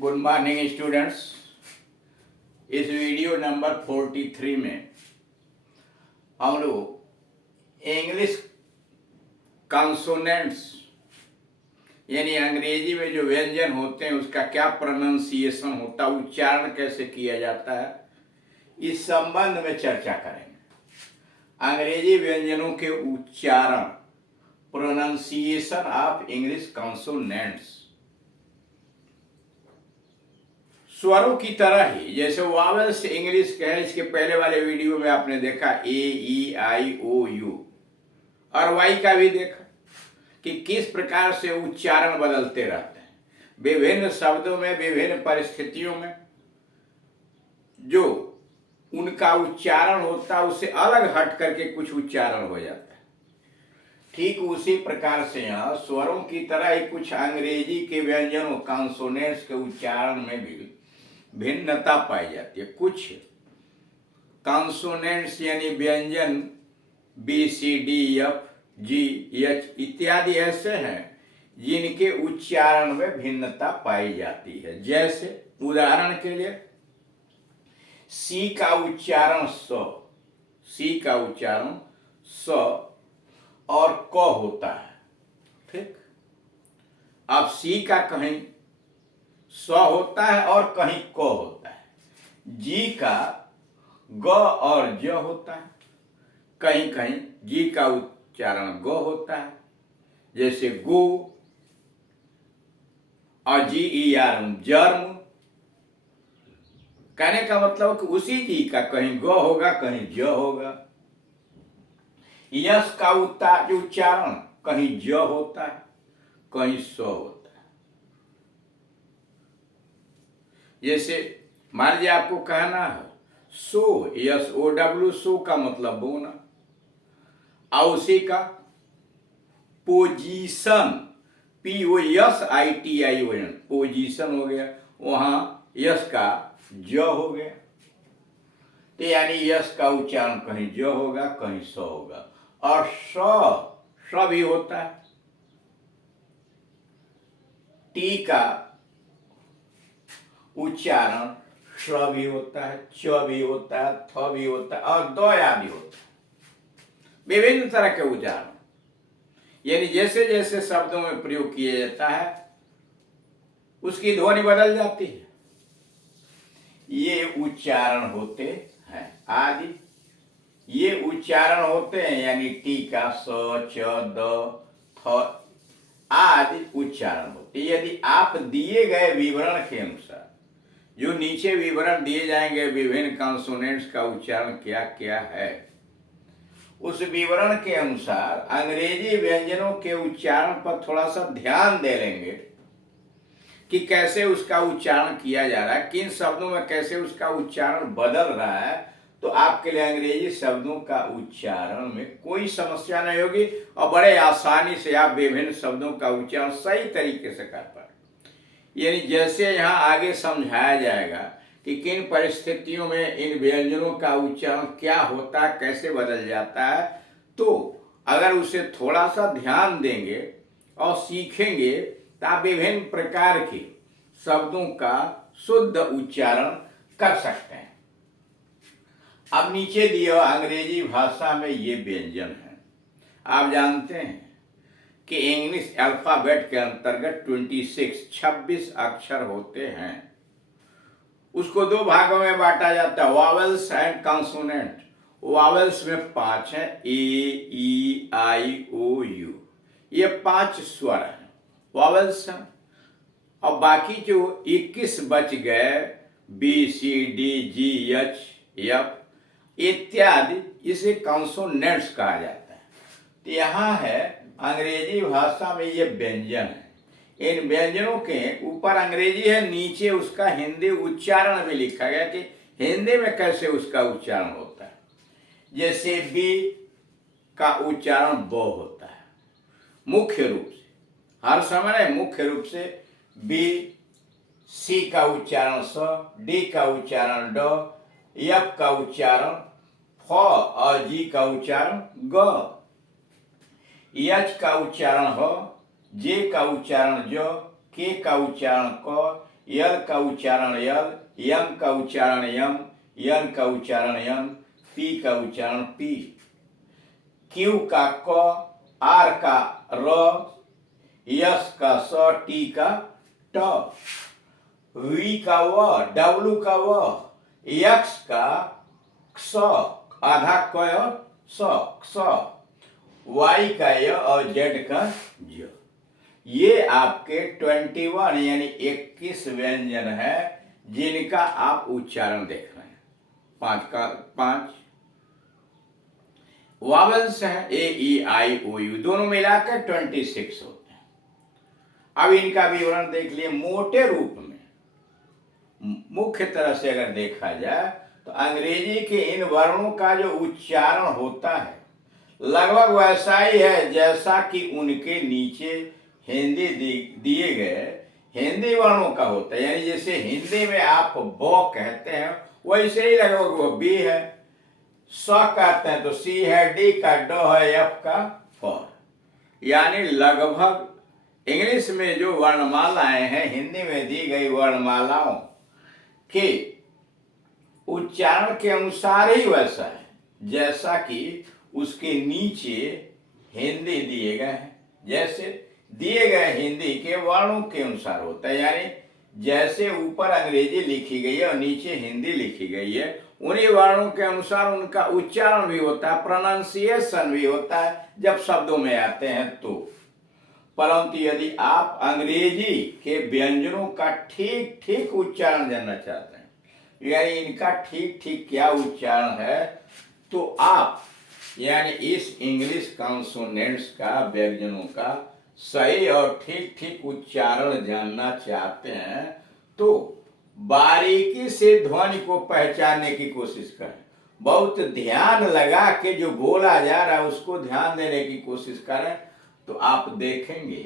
Good morning students. इस video number 43 में हम लोग इंग्लिश कॉन्सोनेंट्स यानी अंग्रेजी में जो व्यंजन होते हैं उसका क्या प्रोनाउंसिएशन होता है, उच्चारण कैसे किया जाता है, इस संबंध में चर्चा करेंगे। अंग्रेजी व्यंजनों के उच्चारण, प्रोनाउंसिएशन ऑफ इंग्लिश कॉन्सोनेंट्स। स्वरों की तरह ही जैसे वावेल्स इंग्लिश के हैं, इसके पहले वाले वीडियो में आपने देखा ए ई आई ओ यू, और वाई का भी देखा कि किस प्रकार से उच्चारण बदलते रहते हैं विभिन्न शब्दों में, विभिन्न परिस्थितियों में। जो उनका उच्चारण होता है उससे अलग हट करके कुछ उच्चारण हो जाता है। ठीक उसी प्रकार से यहाँ स्वरों की तरह ही कुछ अंग्रेजी के व्यंजनों, कॉन्सोनेंट्स के उच्चारण में भी भिन्नता पाई जाती है। कुछ कॉन्सोनेंट्स यानी व्यंजन B C D F G H इत्यादि ऐसे हैं जिनके उच्चारण में भिन्नता पाई जाती है। जैसे उदाहरण के लिए सी का उच्चारण स, सी का उच्चारण स और क होता है। ठीक, अब सी का कहीं स होता है और कहीं क होता है। जी का ग और ज होता है, कहीं कहीं जी का उच्चारण ग होता है, जैसे गु और जी ई आर जर्म। कहने का मतलब कि उसी जी का कहीं ग होगा कहीं ज होगा। यस का उच्चारण कहीं ज होता है कहीं स होता है। जैसे मान लीजिए आपको कहना है सो, यस ओ डब्ल्यू, सो का मतलब बोना, और उसी का position P O S I T I O N, position हो गया, वहां यस का ज हो गया। तो यानी यस का उच्चारण कहीं ज होगा कहीं स होगा। और स भी होता है। टी का उच्चारण श भी होता है, च भी होता है, थ भी होता है और दया भी होता है। विभिन्न तरह के उच्चारण यानी जैसे जैसे शब्दों में प्रयोग किया जाता है उसकी ध्वनि बदल जाती है। ये उच्चारण होते हैं आदि, ये उच्चारण होते हैं यानी टी का स, च, द, थ आदि उच्चारण होते। यदि आप दिए गए विवरण के अनुसार, जो नीचे विवरण दिए जाएंगे विभिन्न कॉन्सोनेंट्स का उच्चारण क्या क्या है, उस विवरण के अनुसार अंग्रेजी व्यंजनों के उच्चारण पर थोड़ा सा ध्यान दे लेंगे कि कैसे उसका उच्चारण किया जा रहा है, किन शब्दों में कैसे उसका उच्चारण बदल रहा है, तो आपके लिए अंग्रेजी शब्दों का उच्चारण में कोई समस्या नहीं होगी और बड़े आसानी से आप विभिन्न शब्दों का उच्चारण सही तरीके से कर पाए। यानी जैसे यहाँ आगे समझाया जाएगा कि किन परिस्थितियों में इन व्यंजनों का उच्चारण क्या होता है, कैसे बदल जाता है, तो अगर उसे थोड़ा सा ध्यान देंगे और सीखेंगे तो आप विभिन्न प्रकार के शब्दों का शुद्ध उच्चारण कर सकते हैं। अब नीचे दिए अंग्रेजी भाषा में ये व्यंजन है। आप जानते हैं कि इंग्लिश अल्फाबेट के अंतर्गत 26 अक्षर होते हैं। उसको दो भागों में बांटा जाता है, वावेल्स एंड कॉन्सोनेंट। वावेल्स में 5 हैं, ए ई आई ओ यू, ये 5 स्वर हैं, वावेल्स हैं। और बाकी जो 21 बच गए, B C D G H F इत्यादि, इसे कॉन्सोनेंट्स कहा जाता है। तो यहाँ है अंग्रेजी भाषा में ये व्यंजन है। इन व्यंजनों के ऊपर अंग्रेजी है, नीचे उसका हिंदी उच्चारण भी लिखा गया कि हिंदी में कैसे उसका उच्चारण होता है। जैसे बी का उच्चारण ब होता है मुख्य रूप से, हर समय मुख्य रूप से बी, सी का उच्चारण स, डी का उच्चारण ड, एफ का उच्चारण फ और जी का उच्चारण ग, एच का उच्चारण ह, जे का उच्चारण ज, के का उच्चारण क, यल का उच्चारण यल, यम का उच्चारण यम, यन का उच्चारण यम, पी का उच्चारण पी, क्यू का क, आर का र, यस का स, टी का ट, वी का व, डब्लू का व, यक्स का क्ष, आधा क स, क्ष, वाई का य और जेड का ज। ये आपके 21 यानी 21 व्यंजन है जिनका आप उच्चारण देख रहे हैं। 5 वावल्स हैं, ए ई आई ओ यू, दोनों मिलाकर 26 होते हैं। अब इनका विवरण देख लिए मोटे रूप में। मुख्य तरह से अगर देखा जाए तो अंग्रेजी के इन वर्णों का जो उच्चारण होता है लगभग वैसा ही है जैसा कि उनके नीचे हिंदी दिए गए हिंदी वर्णों का होता है। यानी जैसे हिंदी में आप ब कहते हैं वैसे ही लगभग वो बी है, स कहते हैं तो सी है, डी का ड है, एफ का फ। यानी लगभग इंग्लिश में जो वर्णमालाएं हैं हिंदी में दी गई वर्णमालाओं के उच्चारण के अनुसार ही वैसा है जैसा कि उसके नीचे हिंदी दिए गए हैं। जैसे दिए गए हिंदी के वर्णों के अनुसार होता है, यानी जैसे ऊपर अंग्रेजी लिखी गई है और नीचे हिंदी लिखी गई है उन्हीं वर्णों के अनुसार उनका उच्चारण भी होता है, प्रोनाउंसिएशन भी होता है जब शब्दों में आते हैं तो। परंतु यदि आप अंग्रेजी के व्यंजनों का ठीक ठीक उच्चारण जानना चाहते हैं, यानी इनका ठीक ठीक क्या उच्चारण है, तो आप यानी इस इंग्लिश कॉन्सोनेंट्स का व्यंजनों का सही और ठीक ठीक उच्चारण जानना चाहते हैं तो बारीकी से ध्वनि को पहचानने की कोशिश करें। बहुत ध्यान लगा के जो बोला जा रहा है उसको ध्यान देने की कोशिश करें तो आप देखेंगे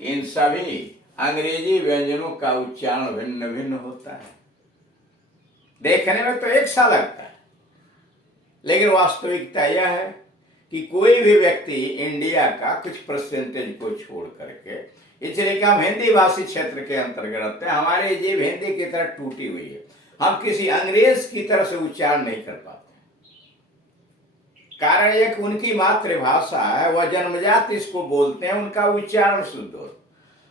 कि इन सभी अंग्रेजी व्यंजनों का उच्चारण भिन्न भिन्न होता है। देखने में तो एक सा लगता है लेकिन वास्तविकता यह है कि कोई भी व्यक्ति इंडिया का कुछ परसेंटेज को छोड़ करके, इसलिए कि हम हिंदी भाषी क्षेत्र के अंतर्गत रहते हैं, हमारी जीभ हिंदी की तरह टूटी हुई है, हम किसी अंग्रेज की तरह से उच्चारण नहीं कर पाते। कारण यह कि उनकी मातृभाषा है, वह जन्मजात इसको बोलते हैं, उनका उच्चारण शुद्ध होता।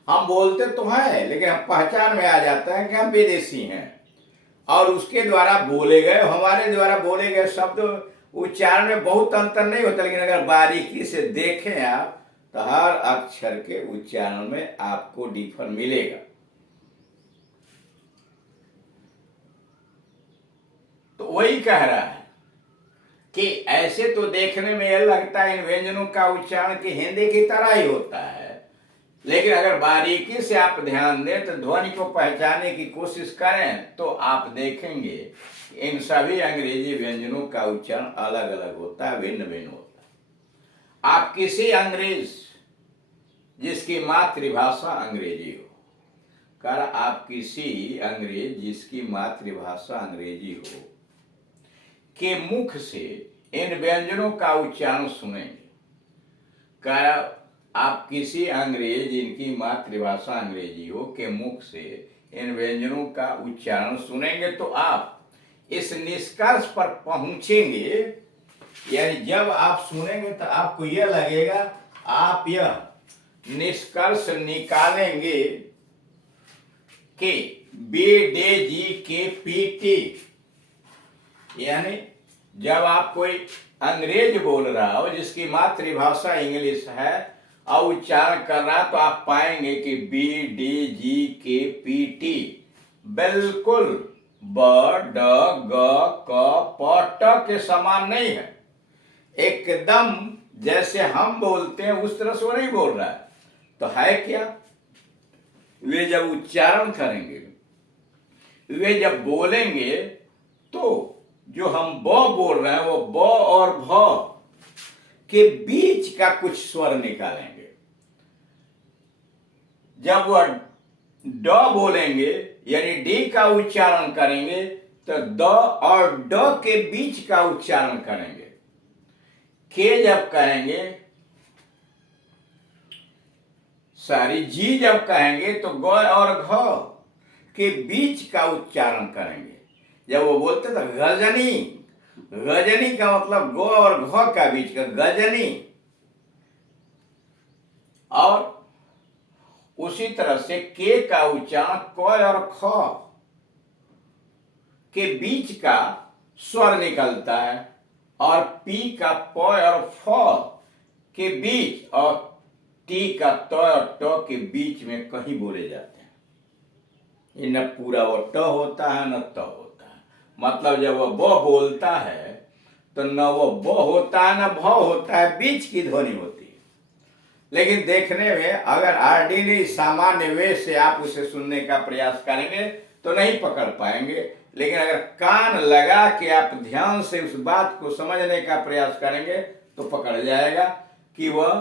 हम बोलते तो हैं लेकिन हम पहचान में आ जाता है कि हम विदेशी हैं और उसके द्वारा बोले गए, हमारे द्वारा बोले गए शब्द उच्चारण में बहुत अंतर नहीं होता। लेकिन अगर बारीकी से देखें आप तो हर अक्षर के उच्चारण में आपको डिफर मिलेगा। तो वही कह रहा है कि ऐसे तो देखने में यह लगता है इन व्यंजनों का उच्चारण की हिंदी की तरह ही होता है, लेकिन अगर बारीकी से आप ध्यान दें तो ध्वनि को पहचानने की कोशिश करें तो आप देखेंगे कि इन सभी अंग्रेजी व्यंजनों का उच्चारण अलग अलग होता है, भिन्न भिन्न होता है। आप किसी अंग्रेज जिसकी मातृभाषा अंग्रेजी हो, कर आप किसी अंग्रेज जिसकी मातृभाषा अंग्रेजी हो के मुख से इन व्यंजनों का उच्चारण सुनेंगे। कर आप किसी अंग्रेज जिनकी मातृभाषा अंग्रेजी हो के मुख से इन व्यंजनों का उच्चारण सुनेंगे तो आप इस निष्कर्ष पर पहुंचेंगे, यानी जब आप सुनेंगे तो आपको यह लगेगा, आप यह निष्कर्ष निकालेंगे कि BDGKPT, यानी जब आप कोई अंग्रेज बोल रहा हो जिसकी मातृभाषा इंग्लिश है और उच्चारण कर रहा तो आप पाएंगे कि BDGKPT बिल्कुल ब ड ग क प ट के समान नहीं है। एकदम जैसे हम बोलते हैं उस तरह से वो नहीं बोल रहा है। तो है क्या, वे जब उच्चारण करेंगे, वे जब बोलेंगे तो जो हम ब बोल रहे हैं वो ब और भ के बीच का कुछ स्वर निकालेंगे। जब वह ड बोलेंगे यानी डी का उच्चारण करेंगे तो द और ड के बीच का उच्चारण करेंगे। के जब कहेंगे, जी जब कहेंगे तो ग और घ के बीच का उच्चारण करेंगे। जब वो बोलते तो गजनी, गजनी का मतलब गो और घ का बीच का गजनी। और उसी तरह से के का उच्चारण क और ख के बीच का स्वर निकलता है, और पी का प और फ के बीच और टी का त और ट के बीच में कहीं बोले जाते हैं। ये न पूरा वो ट होता है न त होता है। मतलब जब वो ब बोलता है तो न वो ब होता है न भ होता है, बीच की ध्वनि होती है। लेकिन देखने में अगर ऑर्डिनरी सामान्य वे से आप उसे सुनने का प्रयास करेंगे तो नहीं पकड़ पाएंगे। लेकिन अगर कान लगा के आप ध्यान से उस बात को समझने का प्रयास करेंगे तो पकड़ जाएगा कि वह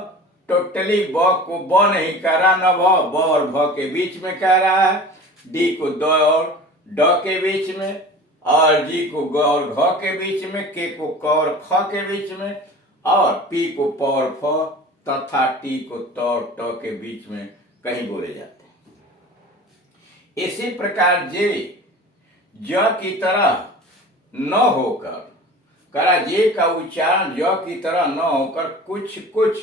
टोटली ब को ब नहीं कह रहा, न ब और भ के बीच में कह रहा है, डी को द और ड के बीच में, और जी को ग और घ के बीच में, के को क और ख के बीच में, और पी को प और फ तथा टी को त और ट के बीच में कहीं बोले जाते हैं। इसी प्रकार जे ज की तरह न होकर, करा जे का उच्चारण ज की तरह न होकर कुछ कुछ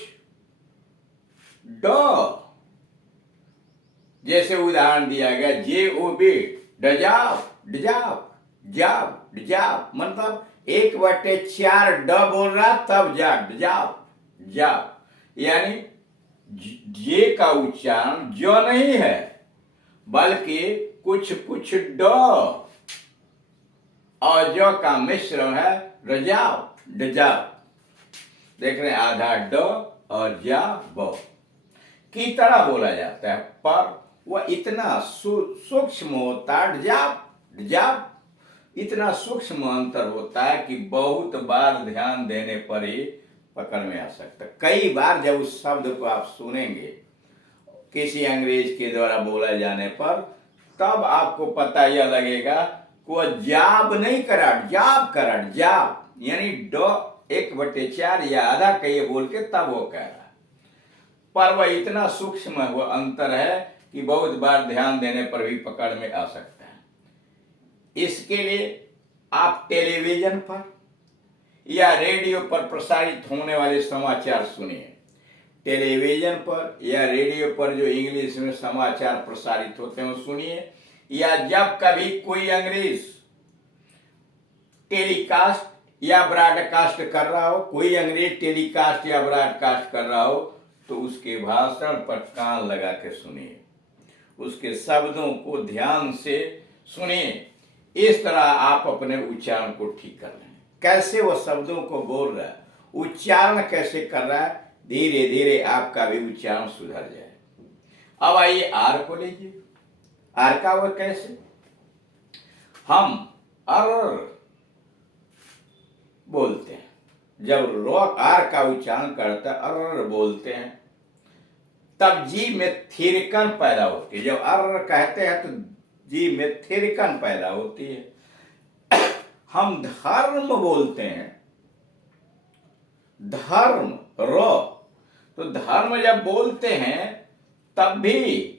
ड, जैसे उदाहरण दिया गया जे ओ बी डजाब डजाब जाब डजाब, मतलब 1/4 ड बोल रहा तब जा डजाब जाब, यानी जे का उच्चारण जो नहीं है बल्कि कुछ कुछ ड और जो का मिश्रण है रजाब डजाब। देख रहे हैं, आधा ड और जा ब की तरह बोला जाता है, पर वह इतना सूक्ष्म होता है, डजाब इतना सूक्ष्म अंतर होता है कि बहुत बार ध्यान देने पर ही पकड़ में आ सकता है। कई बार जब उस शब्द को आप सुनेंगे किसी अंग्रेज के द्वारा बोला जाने पर, तब आपको पता यह लगेगा कि वह जाब नहीं करा, जाब करा, जाब यानी ड 1/4 या आधा कहिए बोल के तब वो कह रहा है। पर वह इतना सूक्ष्म वो अंतर है कि बहुत बार ध्यान देने पर भी पकड़ में आ सकता है। इसके लिए आप टेलीविजन पर या रेडियो पर प्रसारित होने वाले समाचार सुनिए। टेलीविजन पर या रेडियो पर जो इंग्लिश में समाचार प्रसारित होते हैं वो सुनिए, या जब कभी कोई अंग्रेज टेलीकास्ट या ब्रॉडकास्ट कर रहा हो, कोई अंग्रेज टेलीकास्ट या ब्रॉडकास्ट कर रहा हो, तो उसके भाषण पर कान लगा के सुनिए, उसके शब्दों को ध्यान से सुनिए। इस तरह आप अपने उच्चारण को ठीक कर लें। कैसे वो शब्दों को बोल रहा है, उच्चारण कैसे कर रहा है, धीरे धीरे आपका भी उच्चारण सुधर जाए। अब आइए आर को लीजिए। आर का वो कैसे, हम अर बोलते हैं, जब रो आर का उच्चारण करता है अर बोलते हैं, तब जी में थिरकन पैदा होती है। जब अर कहते हैं तो जी में थिरकन पैदा होती है। हम धर्म बोलते हैं, धर्म रो, तो धर्म जब बोलते हैं तब भी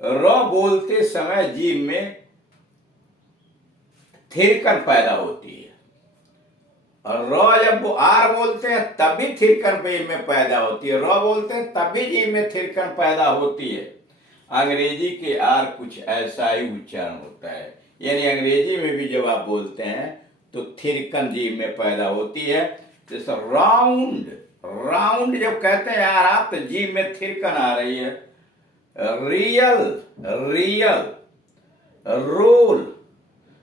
रो बोलते समय जीभ में थिरकन पैदा होती है, और रो जब आर बोलते हैं तब भी थिरकन जीभ में पैदा होती है, रो बोलते हैं तब भी जीभ में थिरकन पैदा होती है। अंग्रेजी के आर कुछ ऐसा ही उच्चारण होता है, यानी अंग्रेजी में भी जब आप बोलते हैं तो थिरकन जीभ में पैदा होती है। जैसे राउंड, राउंड जब कहते हैं यार आप, तो जीभ में थिरकन आ रही है। Real, real, roll,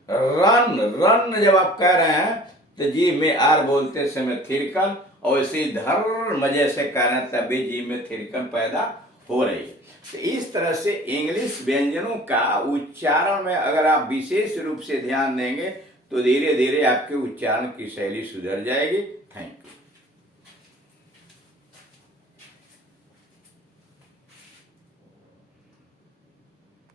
run, run जब आप कह रहे हैं तो जीभ में आर बोलते समय थिरकन, और इसी धर्म जैसे कह रहे हैं तभी जीभ में थिरकन पैदा हो रही है। तो इस तरह से इंग्लिश व्यंजनों का उच्चारण में अगर आप विशेष रूप से ध्यान देंगे तो धीरे धीरे आपके उच्चारण की शैली सुधर जाएगी। Thank you.